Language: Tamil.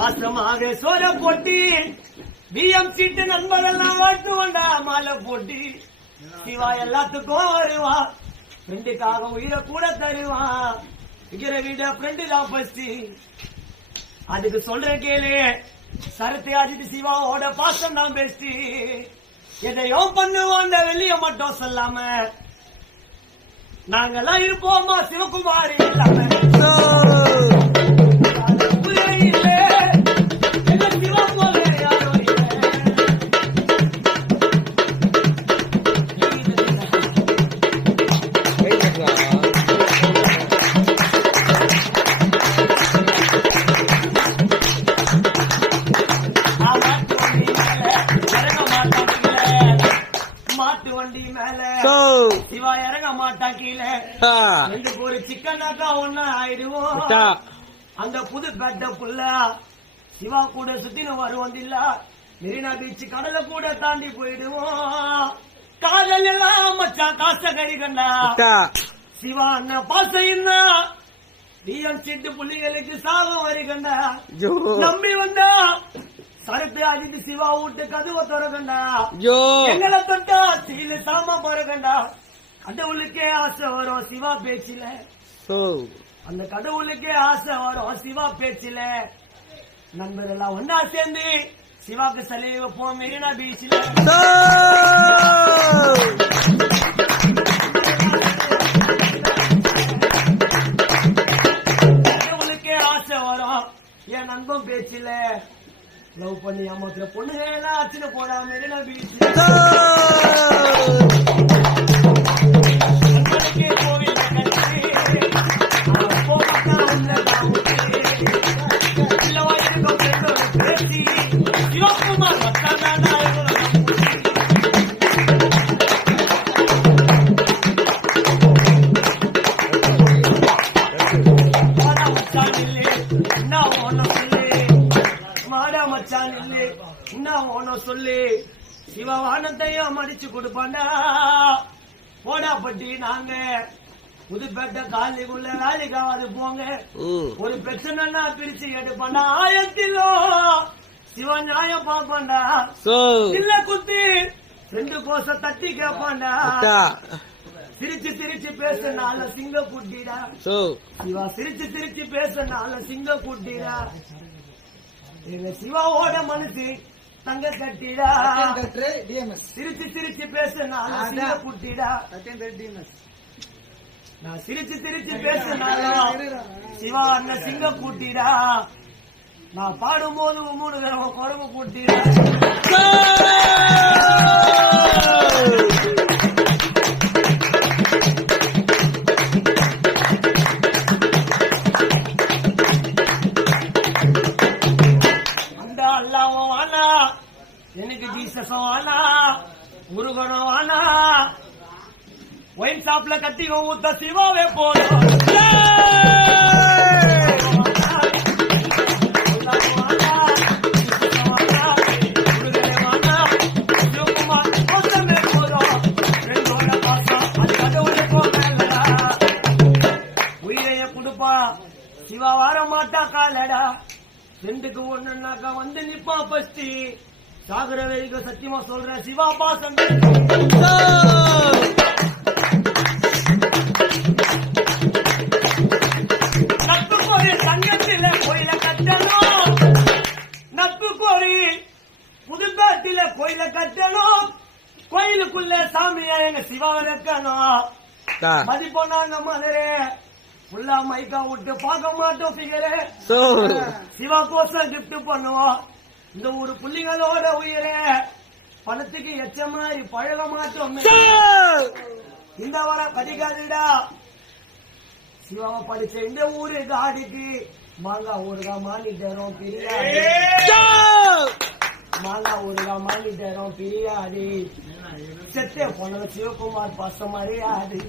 மாசமாக சோர போட்டி பிஎம் சீட்டு நண்பரெல்லாம் வாழ்த்து கொண்டா மாலை போட்டி சிவா எல்லாத்துக்கும் வருவா ஃப்ரெண்டுக்காக உயிரை கூட தருவா இருக்கிற வீட ஃப்ரெண்டு தான் பஸ்ட் அதுக்கு சொல்ற கேளு சரத்தை அஜித் சிவாவோட பாசம் தான் பெஸ்ட் எதையோ பண்ணுவாண்ட வெளிய மட்டும் சொல்லாம நாங்கெல்லாம் இருப்போமா சிவகுமாரி இல்லாம சிவா போல யாரோ மாட்டு வண்டி மேல சிவா இறங்க மாட்டா கீழே ரெண்டுக்கு ஒரு சிக்கனாக்கா ஒண்ணு ஆயிடுவோம் அந்த புது பேட்ட புள்ள சிவா கூட சுத்தின வருவதில்ல மெரினா பீச் கடல கூட தாண்டி போயிடுவோம் காதல் எல்லாம் மச்சான் காச கறி கண்டா சிவா அண்ணன் பாச என்ன பிஎம் சீட்டு புள்ளிகளுக்கு சாபம் வரி கண்டா நம்பி வந்தா சரத்து அஜித் சிவா வீட்டு கதுவை திறக்கண்டா எங்களை தொட்டா சீல சாமா போறக்கண்டா கடவுளுக்கே ஆசை வரும் சிவா பேச்சில அந்த கடவுளுக்கே ஆசை வரும் சிவா பேச்சில நண்பர் எல்லாம் ஒன்னா சேர்ந்து சிவாக்கு சலி வைப்போம் மெரினா பீச்சில கடவுளுக்கே ஆசை வரும் என் நண்பன் பேச்சில லவ் பண்ணி அம்மாத்துல பொண்ணுங்க எல்லாம் அச்சுன்னு போடா மெரினா பீச் கோவில் சிவகுமார் மச்சான் இல்லை என்ன ஓனம் சொல்லு சிவா வானத்தையும் மடிச்சு கொடுப்பாண்டா போடா பட்டி நாங்க புதுப்பேட்டை காலிக்குள்ள வேலைக்காவது போங்க ஒரு பிரச்சனைனா பிரிச்சு எடுப்பாண்டா ஆயத்திலோ சிவா நியாயம் பாப்பாண்டா இல்ல குத்தி ரெண்டு கோச தட்டி கேப்பாண்டா சிரிச்சு சிரிச்சு பேசனால சிங்க குட்டிடா சிவா சிரிச்சு சிரிச்சு பேசனால சிங்க குட்டிடா எங்க சிவாவோட மனசு தங்க கட்டிடா சிரிச்சு சிரிச்சு பேசனால சிங்க குட்டிடா நான் சிரிச்சு சிரிச்சு பேசனால சிவா அண்ணன் சிங்க கூட்டிடா நான் பாடும் போது 3 தடவை குரங்கு கூட்டிடா அந்த அல்லாவும் வானா எனக்கு ஜீசஸும் வானா முருகனும் வானா ஒயின் ஷாப்ல கத்தி ஊத்த சிவாவே போடும் உயிரைய குடுப்பா சிவா வார மாட்டா காலடா 2க்கு 1ன்னாக்கா வந்து நிப்பா பஸ்தி சாகர வரைக்கும் சத்தியமா சொல்ற சிவா பாசம் நட்பு கோரி சங்கத்தில கோயில கட்டணும் நட்பு கோரி புதுப்பேட்டில கோயில கட்டணும் கோயிலுக்குள்ள சாமியா எங்க சிவா வைக்கணும் மதிப்போனாங்க மதுரை ஃபுல்லா மைக்கா விட்டு பார்க்க மாட்டோம் ஃபிகரே சிவா கோசம் கிஃப்ட் பண்ணுவோம் இந்த ஒரு புள்ளிகளோட உயிரே பணத்துக்கு எச்ச மாதிரி பழக மாட்டோம் இந்த வாரம் கடிக்காதுடா சிவாவை படிச்ச இந்த ஊரு காடிக்கு மாங்காய் ஊருகா மானிட்டரும் பிரியாடி மாங்காய் ஊருகா மானிட்டரும் பிரியாடி செத்தே போனது சிவகுமார் பாசம் மரியாதை